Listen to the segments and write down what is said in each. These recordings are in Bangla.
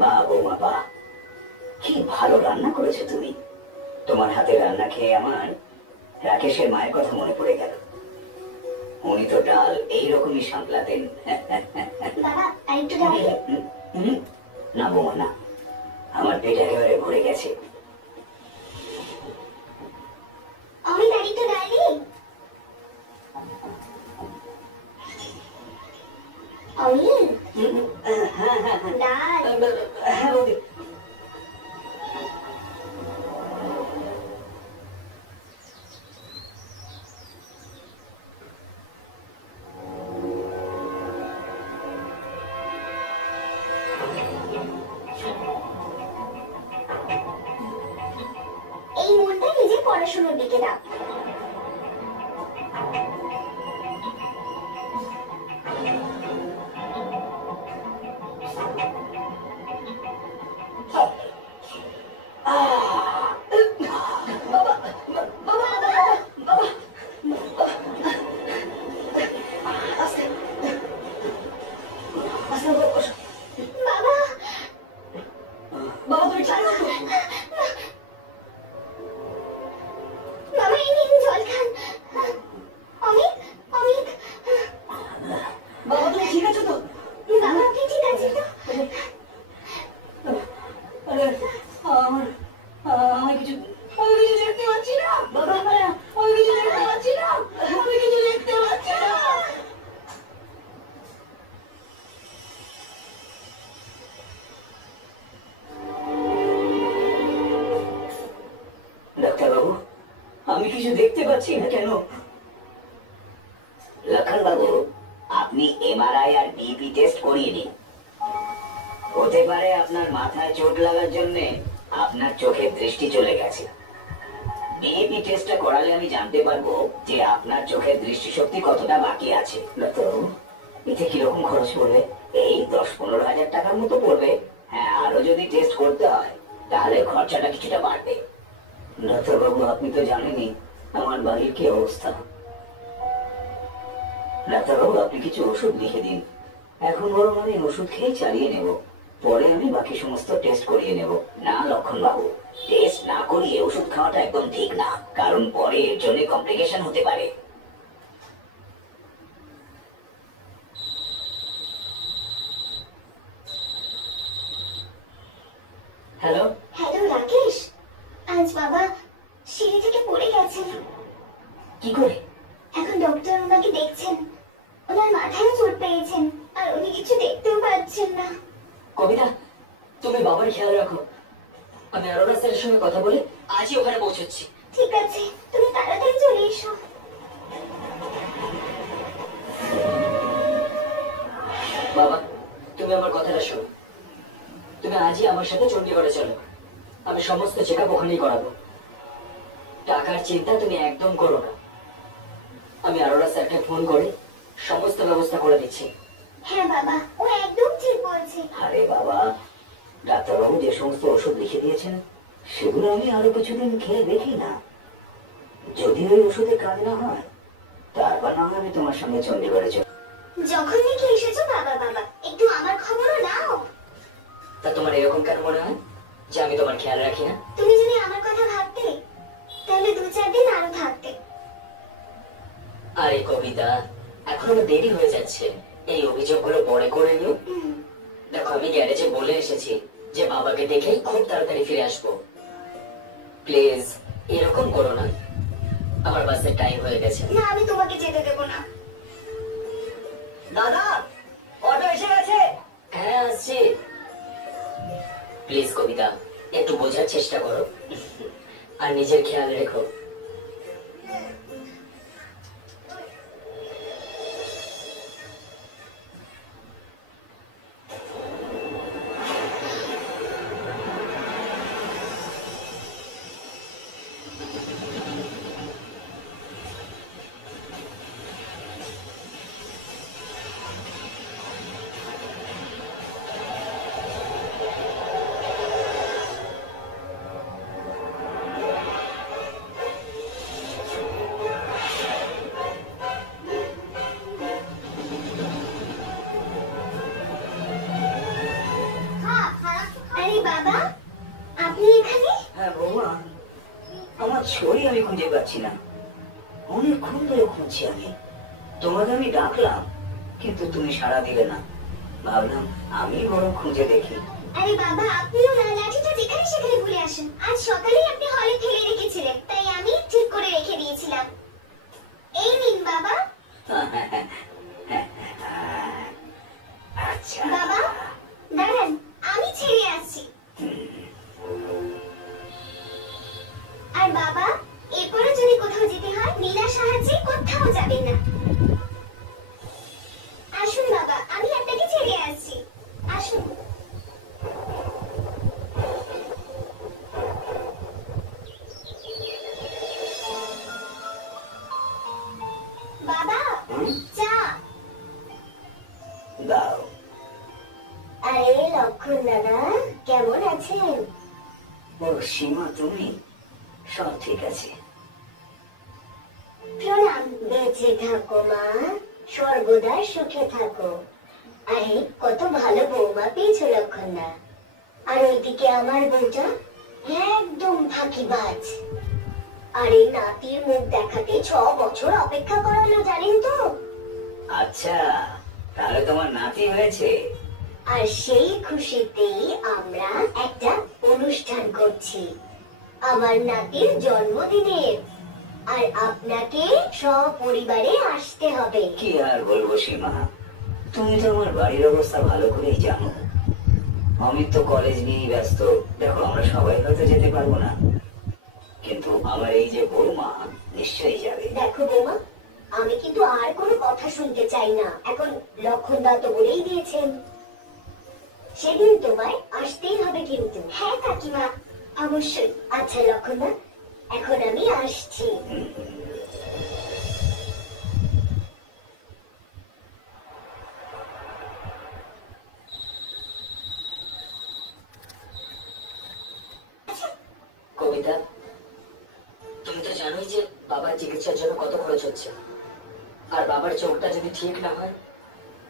মা বৌমা বা কি ভালো রান্না করেছো তুমি। তোমার হাতে রান্না খেয়ে আমার রাকেশের মায়ের কথা মনে পড়ে গেল। উনি তো ডাল এইরকমই সামলাতেন। না বৌমা না, আমার পেট একেবারে ভরে গেছে। এই মনটা নিজে পড়াশোনার দিকে দাও। ডাক্তারবাবু, আমি কিছু দেখতে পাচ্ছি না কেন? লক্ষণ বাবু, আপনি এমআরআই আর বিপি টেস্ট করিয়ে নিন। হতে পারে আপনার মাথায় চোট লাগার জন্য আপনার চোখের দৃষ্টি চলে গেছে। বিপি টেস্টটা করালে আমি জানতে পারবো যে আপনার চোখের দৃষ্টিশক্তি কতটা বাকি আছে। ডাক্তারবাবু, এতে কিরকম খরচ পড়বে? এই 10-15 হাজার টাকার মতো পড়বে। হ্যাঁ, আরো যদি টেস্ট করতে হয় তাহলে খরচাটা কিছুটা বাড়বে। ডাক্তারবাবু, আপনি তো জানেনই আমার বাড়ির কি অবস্থা। ডাক্তারবাবু, আপনি কিছু ওষুধ লিখে দিন। এখন বরং আমি ওষুধ খেয়ে চালিয়ে নেব, পরে আমি বাকি সমস্ত টেস্ট করিয়ে নেব। না লক্ষণ বাবু, টেস্ট না করিয়ে ওষুধ খাওয়াটা একদম ঠিক না, কারণ পরে এর জন্য কমপ্লিকেশন হতে পারে। হ্যালো হ্যালো রাকেশ, আজ বাবা সিঁড়ি থেকে পড়ে গেছেন। কি করে? এখন ডক্টর ওনাকে দেখছেন, ওনার মাথায় চোট পেয়েছেন আর উনি কিছু দেখতেও পাচ্ছেন না। কবিতা, তুমি বাবার খেয়াল রাখো। আমি অরোরা স্যারের সঙ্গে কথা বলে আজই ওখানে পৌঁছচ্ছি। ঠিক আছে, তুমি তাড়াতাড়ি চলে এসো। বাবা, তুমি আমার কথাটা শোনো। তুমি আজই আমার সাথে চণ্ডীগড়ে চলো। আমি সমস্ত চেক আপ ওখানেই করাবো। টাকার চিন্তা তুমি একদম করো না। আমি অরোরা স্যারকে ফোন করে সমস্ত ব্যবস্থা করে দিচ্ছি। হ্যাঁ বাবা, ও একদম ঠিক বলছে। আরে বাবা, ডাক্তারবাবু যে সমস্ত ওষুধ লিখে দিয়েছেন সেগুলো আমি আরো কিছুদিন খেয়ে দেখি না। যদি ওই ওষুধে কাজ না হয় তারপর না হয় আমি তোমার সঙ্গে চণ্ডীগড়ে চলে। যখন দেখে এসেছো বাবা বাবা, একটু আমার খবরও নাও। তা তোমার এরকম কেন মনে হয় যে আমি তোমার খেয়াল রাখি না? তুমি যদি আমার কথা ভাবতে তাহলে 2-4 দিন আরো থাকতে। আরে কবিতা, এখন আমার দেরি হয়ে যাচ্ছে। এই অভিযোগগুলো পরে করে নিও। দেখো, আমি গ্যারেজে বলে এসেছি যে বাবাকে দেখেই খুব তাড়াতাড়ি ফিরে আসবো। প্লিজ এরকম করো না, আমার বাসের টাইম হয়ে গেছে। না, আমি তোমাকে যেতে দেবো না। দাদা, অটো এসে গেছে। হ্যাঁ, আসছি। প্লিজ কবিতা, একটু বোঝার চেষ্টা করো আর নিজের খেয়াল রেখো। ছড়ি আমি খুঁজে পাচ্ছি না। অনেকক্ষণ ধরে খুঁজছি আমি, তোমাকে আমি ডাকলাম কিন্তু তুমি সাড়া দিলে না। ভাবলাম আমি বরং খুঁজে দেখি। আরে বাবা, আপনিও না লাঠিটা যেখানে সেখানে ভুলে আসেন। আজ সকালেই আপনি হলে ফেলে রেখেছিলেন, তাই আমি ঠিক করে রেখে দিয়েছিলাম। এই নিন বাবা। আচ্ছা বাবা দাঁড়ান, আমি ছেড়ে আসছি। আর বাবা, এরপরে যদি কোথাও যেতে হয় বিনা সাহায্যে কোথাও যাবেন না। আসুন বাবা, আমি আপনাকে ছেড়ে আসছি। আসুন। বাবা, চা। দাও। আরে লক্ষণ দাদা, কেমন আছেন? ও সীমা, তুমি? সব ঠিক আছে। প্রণাম। বেঁচে থাকো মা, সর্বদা সুখে থাকো। আরে কত ভালো বৌমা পেয়েছো লক্ষণদা। আর ওইদিকে আমার বউটা একদম ফাঁকিবাজ। আরে নাতির মুখ দেখাতে 6 বছর অপেক্ষা করালো, জানেন তো? আচ্ছা, তাহলে তোমার নাতি হয়েছে? আর সেই খুশিতেই আমরা একটা অনুষ্ঠান করছি আমার নাতির জন্মদিনের। আর আপনাকে সপরিবারে আসতে হবে। কি আর বলবো সীমা, তুমি তো আমার বাড়ির অবস্থা ভালো করেই জানো। আমি তো কলেজ নিয়েই ব্যস্ত। দেখো, আমরা সবাই হয়তো যেতে পারবো না, কিন্তু আমার এই যে বৌমা নিশ্চয়ই যাবে। দেখো বৌমা, আমি কিন্তু আর কোনো কথা শুনতে চাই না। এখন লক্ষণদা তো বলেই দিয়েছেন, সেদিন তোমায় আসতেই হবে কিন্তু। হ্যাঁ কাকিমা, অবশ্যই। আচ্ছা লক্ষণদা, এখন আমি আসছি। কবিতা, তুমি তো জানোই যে বাবার চিকিৎসার জন্য কত খরচ হচ্ছে। আর বাবার চোখটা যদি ঠিক না হয়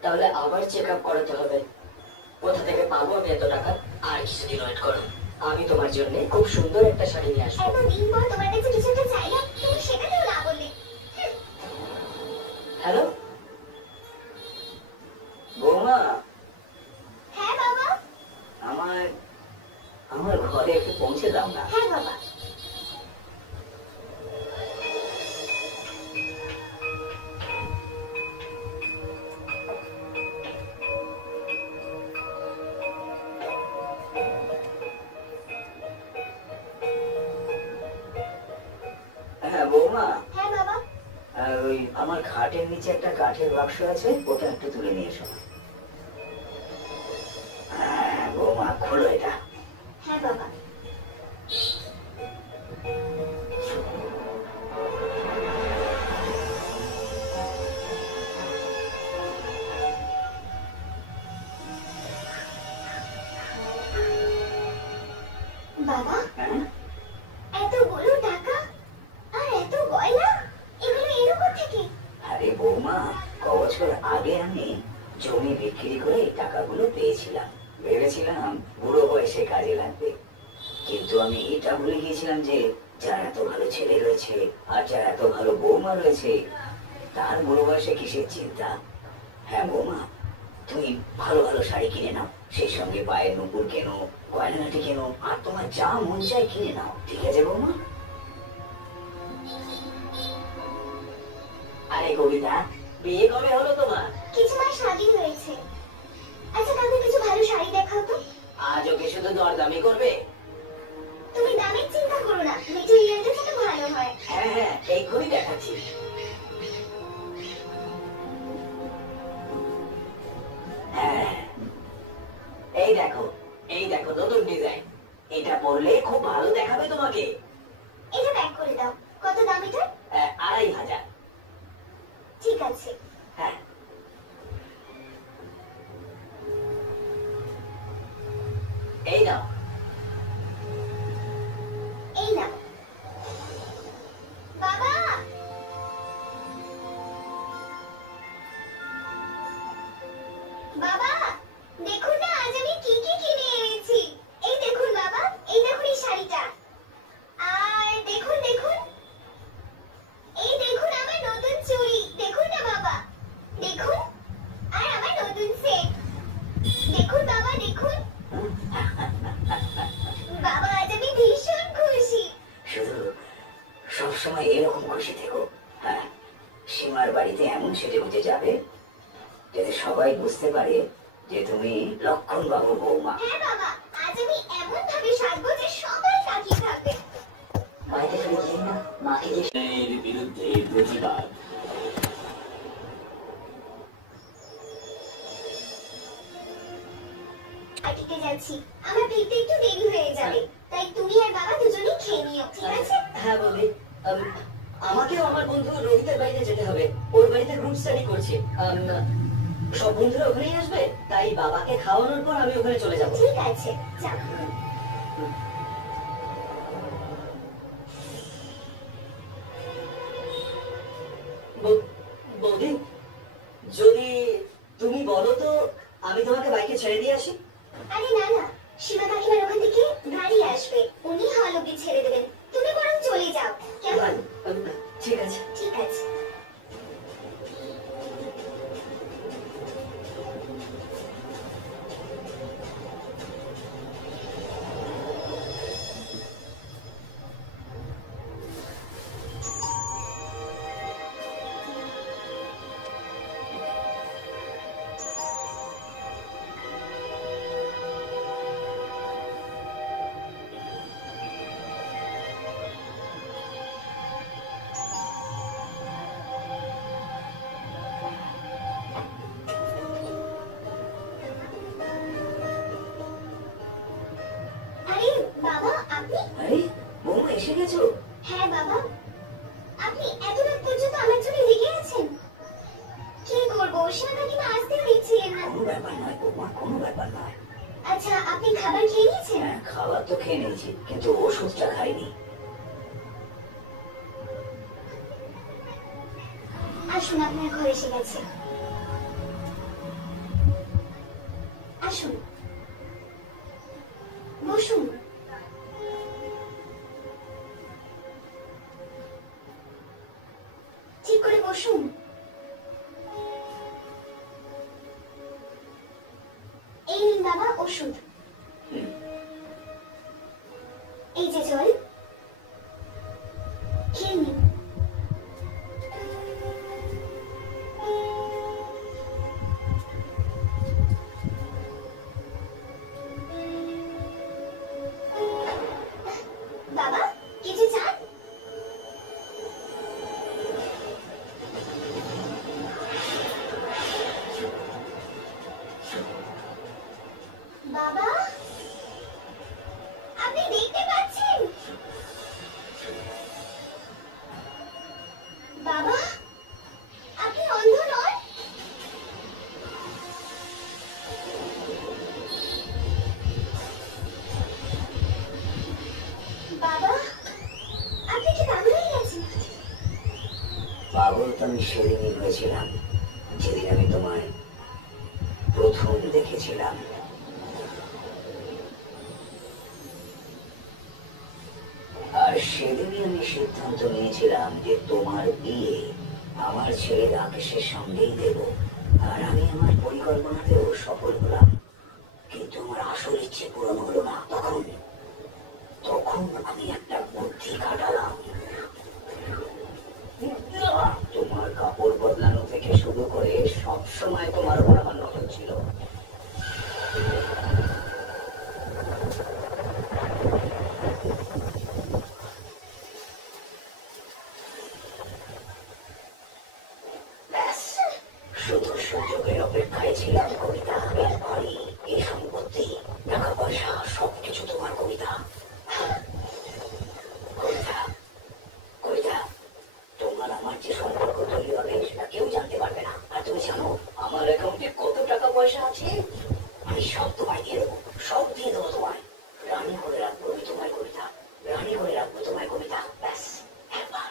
তাহলে আবার চেক আপ করাতে হবে। কোথা থেকে পাবো আমি এত টাকা? আর কিছুদিন ওয়েট করো, আমি তোমার জন্য খুব সুন্দর একটা শাড়ি নিয়ে আসবো। এতদিন পর তোমার কাছে কিছু একটা চাইলাম, তুমি সেটাতেও না বললে। হ্যালো বৌমা, হ্যাঁ বাবা। আমার আমার ঘরে একটু পৌঁছে দাও না। হ্যাঁ বাবা। হ্যাঁ বৌমা, হ্যাঁ বাবা। ওই আমার খাটের নিচে একটা কাঠের বাক্স আছে, ওটা একটু তুলে নিয়ে এসো। বৌমা, খোলো এটা। হ্যাঁ বাবা। বাবা, হ্যাঁ? এতগুলো টাকা আর এত গয়না, এগুলো এলো কোত্থেকে? আরে বৌমা, বছর আগে আমি জমি বিক্রি করে এই টাকাগুলো পেয়েছিলাম। ভেবেছিলাম বুড়ো বয়সে কাজে লাগবে, কিন্তু আমি এটা ভুলে গিয়েছিলাম যে যার এত ভালো ছেলে রয়েছে আর যার এত ভালো বৌমা রয়েছে, তার বুড়ো বয়সে কিসের চিন্তা। হ্যাঁ বৌমা, তুমি ভালো ভালো শাড়ি কিনে নাও, সেই সঙ্গে পায়ের নুপুর কেনো, গয়নাঘাটি কেনো, আর তোমার যা মন চায় কিনে নাও, ঠিক আছে বৌমা? আরে কবিতা, বিয়ে কবে হলো তোমার? কিছু মাস আগেই হয়েছে। আচ্ছা কাকু, কিছু ভালো শাড়ি দেখাও তো। আজ ওকে শুধু দরদামি করবে? তুমি দামের চিন্তা করো না, মেটেরিয়ালটা কত ভালো হয়। হ্যাঁ হ্যাঁ, এইক্ষুনি দেখাচ্ছি। হ্যাঁ, এই দেখো, এই দেখো নতুন ডিজাইন। এটা পরলে খুব ভালো দেখাবে তোমাকে। এটা প্যাক করে দাও। কত দাম এটা? 2500। ঠিক আছে। হ্যাঁ, এই নাও। এই নাও। বাবা, বাবা দেখুন না আজ আমি কি কি কিনে এনেছি। এই দেখুন বাবা, এই দেখুন এই শাড়িটা। আর দেখুন দেখুন বাড়িতে এমন সেজে গুজে যাবে যাতে সবাই বুঝতে পারে যে তুমি লক্ষণ বাবুর বৌমা। হ্যাঁ বাবা, আজ আমি এমন ভাবে সাজবো যে সবাই তাকিয়ে থাকবে। বাড়িতে ফিরে গিয়ে না মাকে যে এর বিরুদ্ধে প্রতিবাদ। পার্টিতে যাচ্ছি, আমার ফিরতে একটু দেরি হয়ে যাবে, তাই তুমি আর বাবা দুজনেই খেয়ে নিও, ঠিক আছে? হ্যাঁ বৌদি, আমাকেও আমার বন্ধু রোহিতের বাড়িতে যেতে হবে। ওর বাড়িতে গ্রুপ স্টাডি করছে। সব বন্ধুরা ওখানেই আসবে, তাই বাবাকে খাওয়ানোর পর আমি ওখানে চলে যাবো। ঠিক আছে, যাও। বৌদি, যদি তুমি বলো তো আমি তোমাকে বাইকে ছেড়ে দিয়ে আসি। আরে না না, সীমা কাকিমার ওখান থেকে গাড়ি আসবে, উনি হল অব্দি ছেড়ে দেবেন, তুমি বরং চলে যাও, কেমন? ঠিক আছে। ঠিক আছে। আরে বাবা, আপনি? আরে বৌমা এসে গেছো? হ্যাঁ বাবা, আপনি এত রাত পর্যন্ত আমার জন্য লেগে আছেন? কি করবো, সীমা কাকিমা আসতেও দিচ্ছিলেন না। কোনো ব্যাপার নয় বৌমা, কোনো ব্যাপার নয়। আচ্ছা, আপনি খাবার খেয়ে নিয়েছেন? হ্যাঁ, খাবার তো খেয়ে নিয়েছি, কিন্তু ওষুধটা খাইনি। আসুন, আপনার ঘর এসে গেছে। আসুন, বসুন। ঠিক করে বসুন। এই নিন বাবা ওষুধ, এই যে জল, খেয়ে নিন। বাবা, কিছু চান? বাবা, আপনি দেখতে পাচ্ছেন? বাবা, আপনি অন্ধ নন? বাবা, আপনি কি পাগল হয়ে গেছেন? পাগল তো আমি সেদিনই হয়েছিলাম, যেদিন আমি তোমায় প্রথম দেখেছিলাম। আর সেদিনই আমি সিদ্ধান্ত নিয়েছিলাম যে তোমার বিয়ে আমার ছেলে রাকেশের সঙ্গেই দেব। আর আমি আমার পরিকল্পনাতেও সফল হলাম, কিন্তু আমার আসল ইচ্ছে পূরণ হলো না। তখন তখন আমি একটা বুদ্ধি খাটালাম। তোমার কাপড় বদলানো থেকে শুরু করে সব সময় তোমার উপর আমার নজর ছিল। ব্যাস, শুধু সুযোগের অপেক্ষায় ছিলাম কবিতা। এই বাড়ি, এই সম্পত্তি, টাকা পয়সা সবকিছু তোমার কবিতা। কবিতা, কবিতা, তোমার আমার যে সম্পর্ক তৈরি হবে সেটা কেউ জানতে পারবে না। আর তুমি জানো আমার অ্যাকাউন্টে কত টাকা পয়সা আছে? আমি সব তোমায় দিয়ে দেবো, সব দিয়ে দেবো তোমায়। রানী করে রাখবো আমি তোমায় কবিতা, রানী করে রাখবো তোমায় কবিতা। ব্যাস একবার,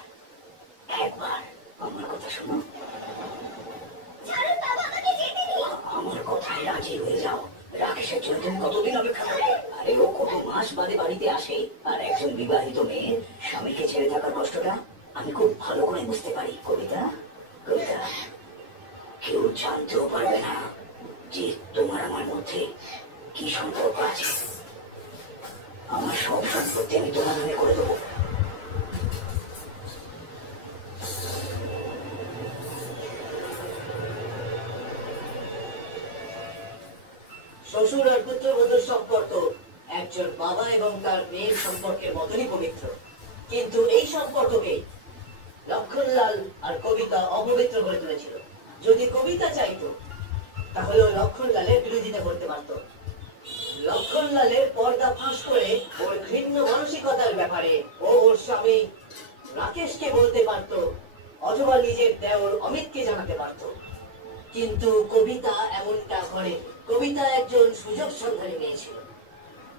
একবার আমার কথা শোনো। ছাড়ুন বাবা, আমাকে যেতে দিন। আমার কথায় রাজি হয়ে যাও। রাকেশের জন্য তুমি কতদিন অপেক্ষা করবে? আরে ও কত মাস বাদে বাড়িতে আসে, আর একজন বিবাহিত মেয়ের স্বামীকে ছেড়ে থাকার কষ্টটা আমি খুব ভালো করে বুঝতে পারি। কবিতা, কবিতা, কেউ জানতেও পারবে না যে তোমার আমার মধ্যে কি সম্পর্ক আছে। আমার সব সম্পত্তি আমি তোমার নামে করে দেবো। শ্বশুর আর পুত্রবধূর সম্পর্ক একজন বাবা এবং তার মেয়ের সম্পর্কের মতনই পবিত্র, কিন্তু এই সম্পর্ককে লক্ষণলাল আর কবিতা অপবিত্র করে তুলেছিল। যদি কবিতা চাইতো তাহলে ও লক্ষণলালের বিরোধিতা করতে পারত। লক্ষণলালের পর্দা ফাঁস করে ওর ঘৃণ্য মানসিকতার ব্যাপারে ও ওর স্বামী রাকেশকে বলতে পারত, অথবা নিজের দেওর অমিতকে জানাতে পারত। কিন্তু কবিতা এমনটা করে। কবিতা একজন সুযোগ সন্ধানী মেয়ে ছিল।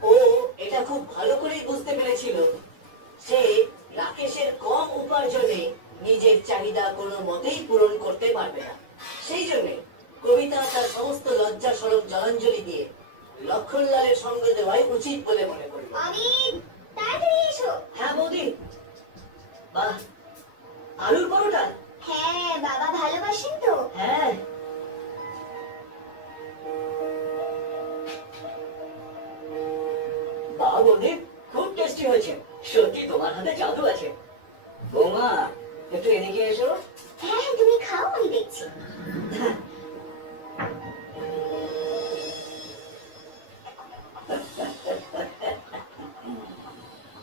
ও এটা খুব ভালো করেই বুঝতে পেরেছিল সে রাকেশের কম উপার্জনে নিজের চাহিদা কোনো মতেই পূরণ করতে পারবে না। সেই জন্য কবিতা তার সমস্ত লজ্জা সরম জলাঞ্জলি দিয়ে লক্ষণলালের সঙ্গ দেওয়াই উচিত বলে মনে করল। অমিত, তাড়াতাড়ি এসো। হ্যাঁ বৌদি। বাহ, আলুর পরোটা। হ্যাঁ, বাবা ভালোবাসেন তো। হ্যাঁ। বাহ বৌদি, খুব টেস্টি হয়েছে। সত্যি তোমার হাতে জাদু আছে। বৌমা, একটু এদিকে এসো। হ্যাঁ হ্যাঁ, তুমি খাও, আমি দেখছি।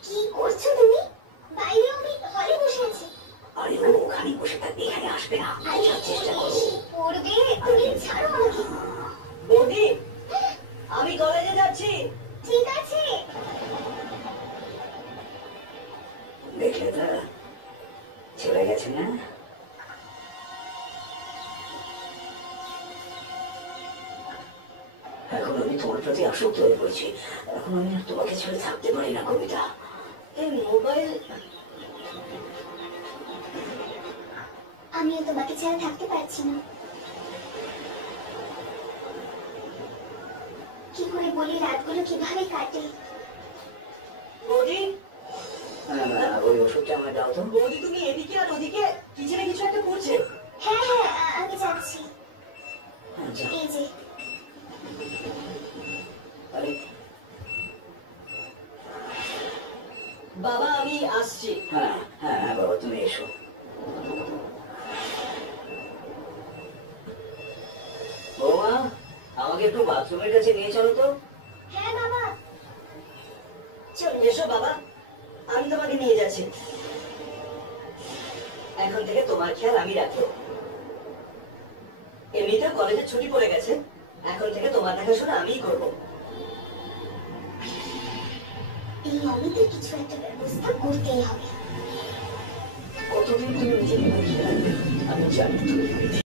কি করছো তুমি? বাইরে আমি হলে বসে আছি। আরে ও ওখানে বসে থাকবে, এখানে আসবে না। আরে চেষ্টা করো। পড়বে, তুমি ছাড়ো আমাকে। বৌদি, আমি কলেজে যাচ্ছি। ঠিক আছে। দেখলে তো, চলে গেছে না? এখন আমি তোমার প্রতি আসক্ত হয়ে পড়েছি। এখন আমি আর তোমাকে ছেড়ে থাকতে পারি না কবিতা। এই মোবাইল। আমিও তোমাকে ছাড়া থাকতে পারছি না। কি করে বলি রাতগুলো কিভাবে কাটে। বৌদি, ওই ওষুধটা আমার দাও তো। বৌদি তুমি এদিকে আর ওদিকে কিচেনে কিছু একটা করছে। হ্যাঁ হ্যাঁ, আমি যাচ্ছি। আচ্ছা। এই যে। আরে বাবা, আমি আসছি। হ্যাঁ হ্যাঁ হ্যাঁ বাবা, তুমি এসো। বৌমা, আমাকে একটু বাথরুমের কাছে নিয়ে চলো তো। হ্যাঁ বাবা। চল এসো বাবা, আমি তোমাকে নিয়ে যাচ্ছি। এখন থেকে তোমার খেয়াল আমি রাখবো। এমনিতেও কলেজে ছুটি পড়ে গেছে, এখন থেকে তোমার দেখাশোনা আমিই করবো। এই অমিতের কিছু একটা ব্যবস্থা করতেই হবে। কতদিন তুমি নিজেকে লুকিয়ে রাখবে? আমি জানি তুমি